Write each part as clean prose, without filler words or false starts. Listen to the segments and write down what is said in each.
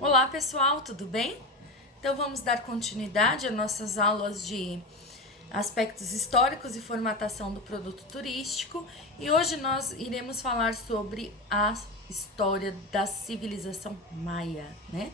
Olá pessoal, tudo bem? Então vamos dar continuidade às nossas aulas de aspectos históricos e formatação do produto turístico e hoje nós iremos falar sobre a história da civilização maia, né?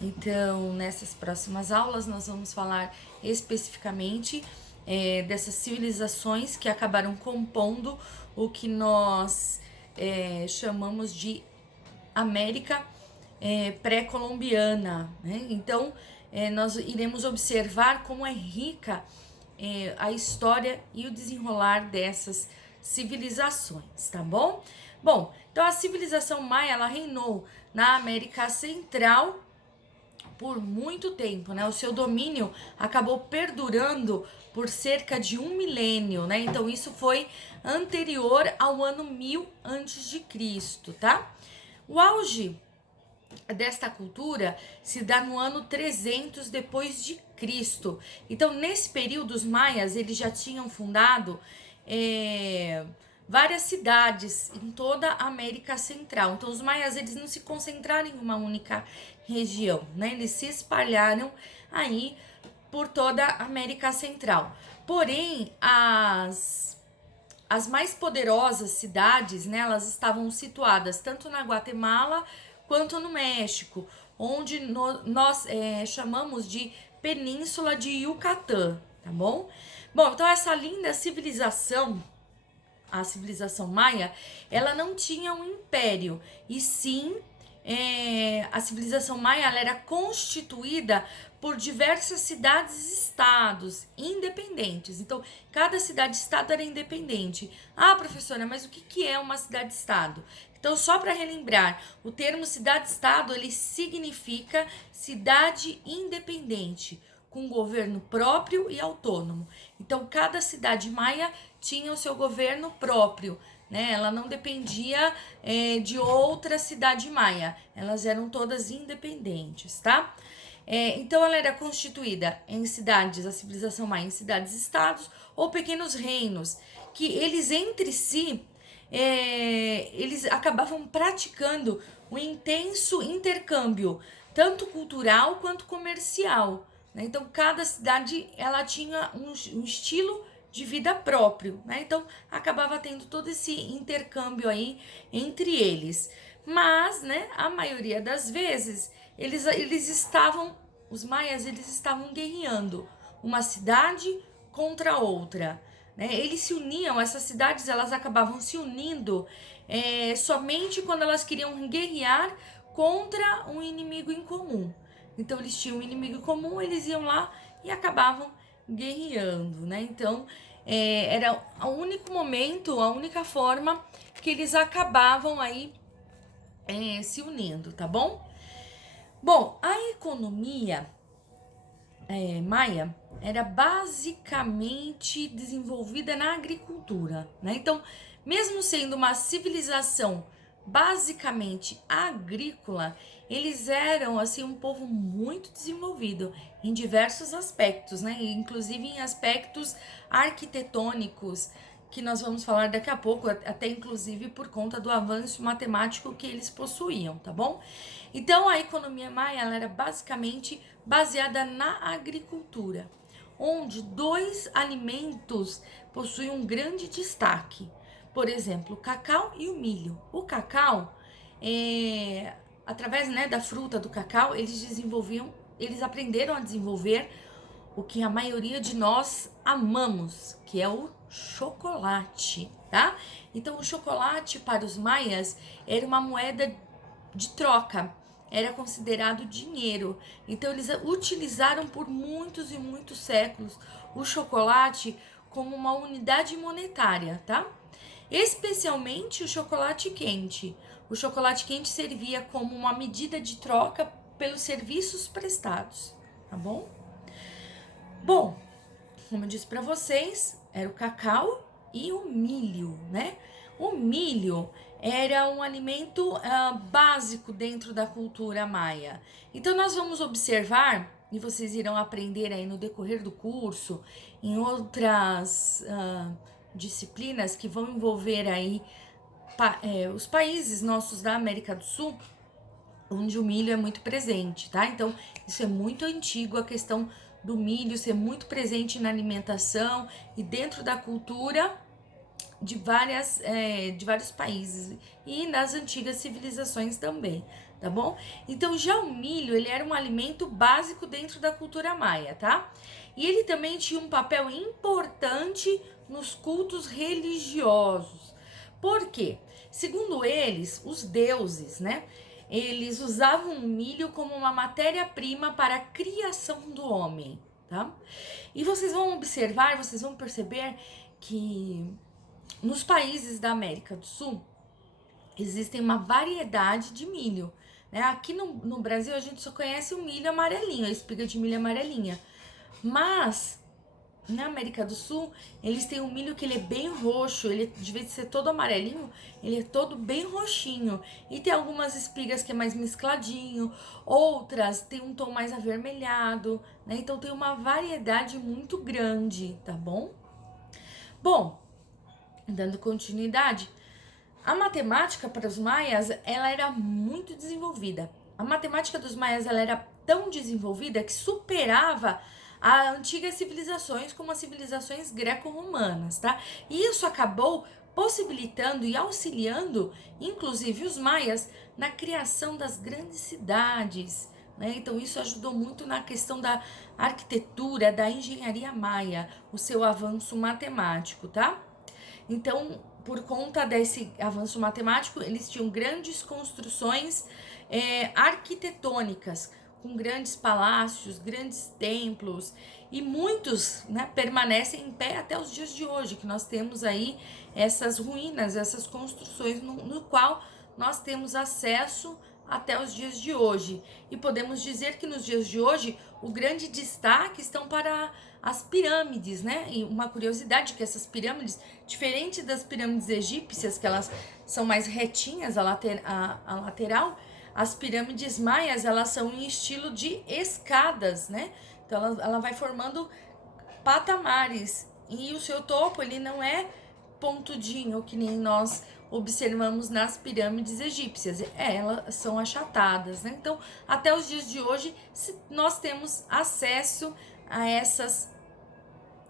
Então nessas próximas aulas nós vamos falar especificamente dessas civilizações que acabaram compondo o que nós chamamos de América pré-colombiana, né? Então, nós iremos observar como é rica a história e o desenrolar dessas civilizações, tá bom? Bom, então a civilização maia, ela reinou na América Central por muito tempo, né? O seu domínio acabou perdurando por cerca de um milênio, né? Então isso foi anterior ao ano 1000 antes de Cristo, tá? O auge desta cultura se dá no ano 300 depois de Cristo. Então, nesse período, os maias eles já tinham fundado várias cidades em toda a América Central. Então, os maias eles não se concentraram em uma única região, né? Eles se espalharam aí por toda a América Central. Porém, as mais poderosas cidades, né, elas estavam situadas tanto na Guatemala quanto no México, onde nós chamamos de Península de Yucatán, tá bom? Bom, então essa linda civilização, a civilização maia, ela não tinha um império, e sim a civilização maia ela era constituída por diversas cidades-estados independentes. Então, cada cidade-estado era independente. Ah, professora, mas o que é uma cidade-estado? Então, só para relembrar, o termo cidade-estado ele significa cidade independente, com governo próprio e autônomo. Então, cada cidade maia tinha o seu governo próprio, né? Ela não dependia de outra cidade maia, elas eram todas independentes, tá? Então, ela era constituída em cidades, a civilização maia, em cidades-estados ou pequenos reinos, que eles entre si eles acabavam praticando um intenso intercâmbio, tanto cultural quanto comercial, né? Então, cada cidade ela tinha um estilo de vida próprio, né? Então, acabava tendo todo esse intercâmbio aí entre eles. Mas, né, a maioria das vezes, eles estavam, os maias, eles estavam guerreando uma cidade contra outra, né? Eles se uniam, essas cidades elas acabavam se unindo somente quando elas queriam guerrear contra um inimigo em comum. Então eles tinham um inimigo em comum, eles iam lá e acabavam guerreando, né? Então era o único momento, a única forma que eles acabavam aí se unindo, tá bom? Bom, a economia maia era basicamente desenvolvida na agricultura, né? Então, mesmo sendo uma civilização basicamente agrícola, eles eram assim um povo muito desenvolvido em diversos aspectos, né? Inclusive em aspectos arquitetônicos, que nós vamos falar daqui a pouco, até inclusive por conta do avanço matemático que eles possuíam, tá bom? Então a economia maia ela era basicamente baseada na agricultura, onde dois alimentos possuem um grande destaque. Por exemplo, o cacau e o milho. O cacau, através né, da fruta do cacau, eles aprenderam a desenvolver o que a maioria de nós amamos, que é o chocolate, tá? Então, o chocolate para os maias era uma moeda de troca, era considerado dinheiro. Então, eles utilizaram por muitos e muitos séculos o chocolate como uma unidade monetária, tá? Especialmente o chocolate quente. O chocolate quente servia como uma medida de troca pelos serviços prestados, tá bom? Bom, como eu disse para vocês, era o cacau e o milho, né? O milho era um alimento básico dentro da cultura maia. Então nós vamos observar, e vocês irão aprender aí no decorrer do curso, em outras disciplinas que vão envolver aí os países nossos da América do Sul, onde o milho é muito presente, tá? Então, isso é muito antigo, a questão do milho ser muito presente na alimentação e dentro da cultura de vários países e nas antigas civilizações também, tá bom? Então, já o milho, ele era um alimento básico dentro da cultura maia, tá? E ele também tinha um papel importante nos cultos religiosos. Por quê? Segundo eles, os deuses, né? Eles usavam o milho como uma matéria-prima para a criação do homem, tá? E vocês vão observar, vocês vão perceber que nos países da América do Sul existem uma variedade de milho, né? Aqui no Brasil a gente só conhece o milho amarelinho, a espiga de milho amarelinha. Mas na América do Sul, eles têm um milho que ele é bem roxo, ele de vez de ser todo amarelinho, ele é todo bem roxinho. E tem algumas espigas que é mais mescladinho, outras tem um tom mais avermelhado, né? Então tem uma variedade muito grande, tá bom? Bom, dando continuidade, a matemática para os maias, ela era muito desenvolvida. A matemática dos maias, ela era tão desenvolvida que superava as antigas civilizações, como as civilizações greco-romanas, tá? E isso acabou possibilitando e auxiliando, inclusive os maias, na criação das grandes cidades, né? Então isso ajudou muito na questão da arquitetura, da engenharia maia, o seu avanço matemático, tá? Então, por conta desse avanço matemático, eles tinham grandes construções arquitetônicas, com grandes palácios, grandes templos, e muitos, né, permanecem em pé até os dias de hoje, que nós temos aí essas ruínas, essas construções no qual nós temos acesso até os dias de hoje. E podemos dizer que nos dias de hoje o grande destaque estão para as pirâmides, né? E uma curiosidade que essas pirâmides, diferente das pirâmides egípcias, que elas são mais retinhas a lateral, as pirâmides maias, elas são em estilo de escadas, né? Então ela vai formando patamares e o seu topo, ele não é pontudinho, que nem nós observamos nas pirâmides egípcias. Elas são achatadas, né? Então, até os dias de hoje, nós temos acesso a essas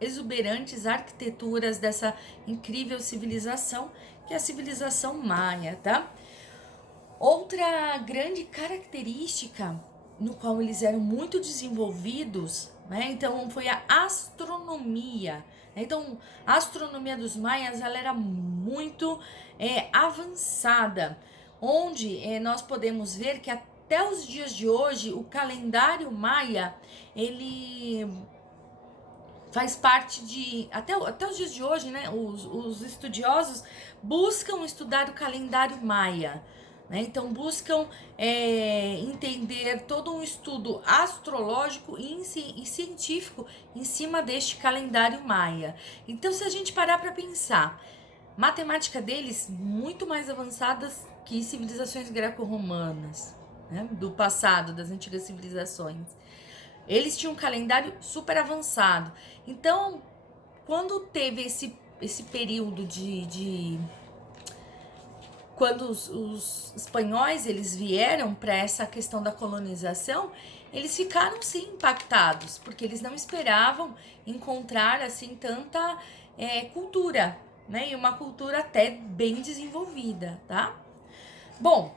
exuberantes arquiteturas dessa incrível civilização, que é a civilização maia, tá? Outra grande característica no qual eles eram muito desenvolvidos, né? Então foi a astronomia. Então a astronomia dos maias, ela era muito avançada, onde nós podemos ver que até os dias de hoje o calendário maia, ele faz parte de, até os dias de hoje, né? Os estudiosos buscam estudar o calendário maia, né? Então buscam entender todo um estudo astrológico e científico em cima deste calendário maia. Então, se a gente parar para pensar, matemática deles muito mais avançadas que civilizações greco-romanas, né? Do passado, das antigas civilizações. Eles tinham um calendário super avançado. Então, quando teve esse período quando os espanhóis eles vieram para essa questão da colonização, eles ficaram sim impactados, porque eles não esperavam encontrar assim tanta cultura, né? E uma cultura até bem desenvolvida, tá? Bom,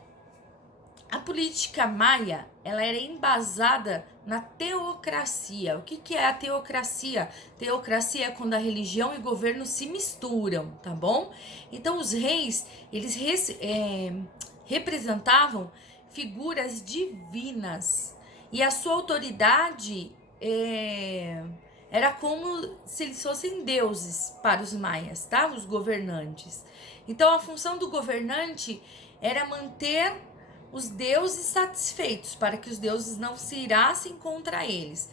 a política maia, ela era embasada na teocracia. O que é a teocracia? Teocracia é quando a religião e o governo se misturam, tá bom? Então, os reis, eles representavam figuras divinas. E a sua autoridade era como se eles fossem deuses para os maias, tá? Os governantes. Então, a função do governante era manter os deuses satisfeitos, para que os deuses não se irassem contra eles.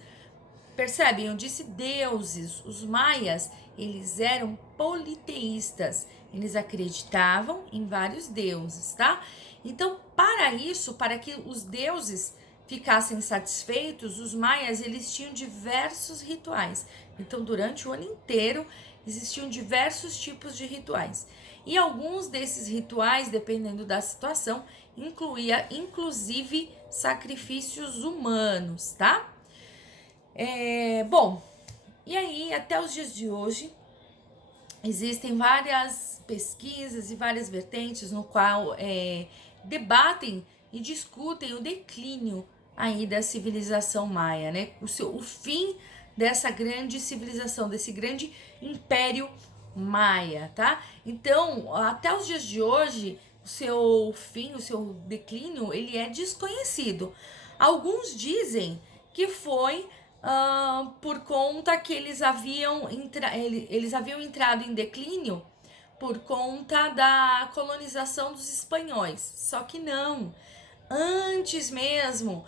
Percebem? Eu disse deuses. Os maias, eles eram politeístas. Eles acreditavam em vários deuses, tá? Então, para isso, para que os deuses ficassem satisfeitos, os maias, eles tinham diversos rituais. Então, durante o ano inteiro, existiam diversos tipos de rituais. E alguns desses rituais, dependendo da situação, incluía inclusive sacrifícios humanos, tá? Bom, e aí até os dias de hoje existem várias pesquisas e várias vertentes no qual debatem e discutem o declínio aí da civilização maia, né? O fim dessa grande civilização, desse grande império maia, tá? Então, até os dias de hoje, o seu fim, o seu declínio, ele é desconhecido. Alguns dizem que foi por conta que eles haviam entrado em declínio por conta da colonização dos espanhóis. Só que não. Antes mesmo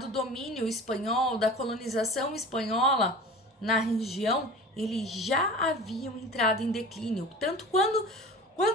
do domínio espanhol, da colonização espanhola na região, eles já haviam entrado em declínio. Tanto quando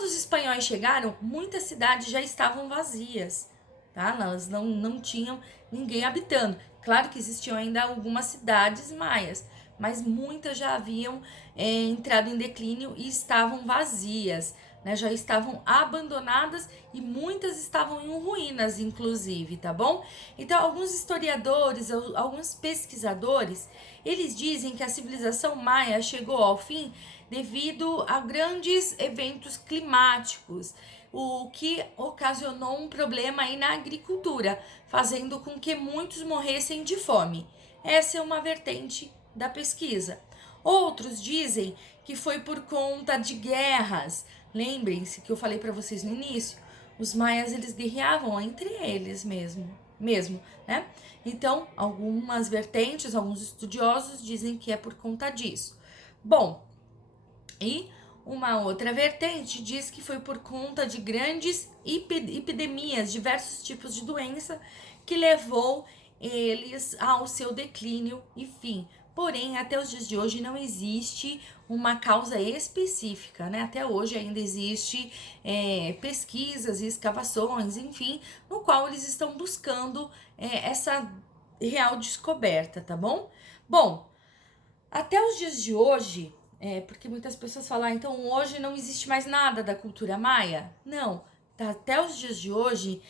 os espanhóis chegaram, muitas cidades já estavam vazias, tá? Elas não tinham ninguém habitando. Claro que existiam ainda algumas cidades maias, mas muitas já haviam entrado em declínio e estavam vazias, né? Já estavam abandonadas e muitas estavam em ruínas, inclusive, tá bom? Então, alguns historiadores, alguns pesquisadores, eles dizem que a civilização maia chegou ao fim devido a grandes eventos climáticos, o que ocasionou um problema aí na agricultura, fazendo com que muitos morressem de fome. Essa é uma vertente da pesquisa. Outros dizem que foi por conta de guerras. Lembrem-se que eu falei para vocês no início, os maias eles guerreavam entre eles mesmo, né? Então, algumas vertentes, alguns estudiosos dizem que é por conta disso. Bom, e uma outra vertente diz que foi por conta de grandes epidemias, diversos tipos de doença, que levou eles ao seu declínio e fim. Porém, até os dias de hoje não existe uma causa específica, né? Até hoje ainda existe pesquisas e escavações, enfim, no qual eles estão buscando essa real descoberta, tá bom? Bom, até os dias de hoje, porque muitas pessoas falam, então hoje não existe mais nada da cultura maia? Não, tá, até os dias de hoje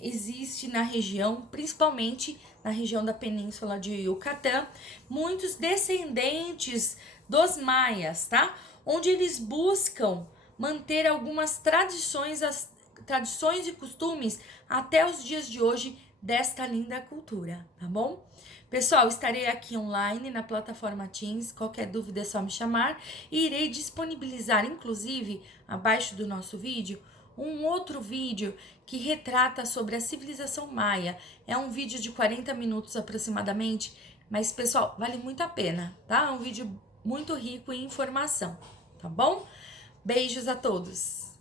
existe na região, principalmente na região da península de Yucatán, muitos descendentes dos maias, tá? Onde eles buscam manter algumas tradições e costumes até os dias de hoje desta linda cultura, tá bom? Pessoal, estarei aqui online na plataforma Teams, qualquer dúvida é só me chamar e irei disponibilizar, inclusive, abaixo do nosso vídeo, um outro vídeo que retrata sobre a civilização maia. É um vídeo de 40 minutos aproximadamente, mas, pessoal, vale muito a pena, tá? É um vídeo muito rico em informação, tá bom? Beijos a todos!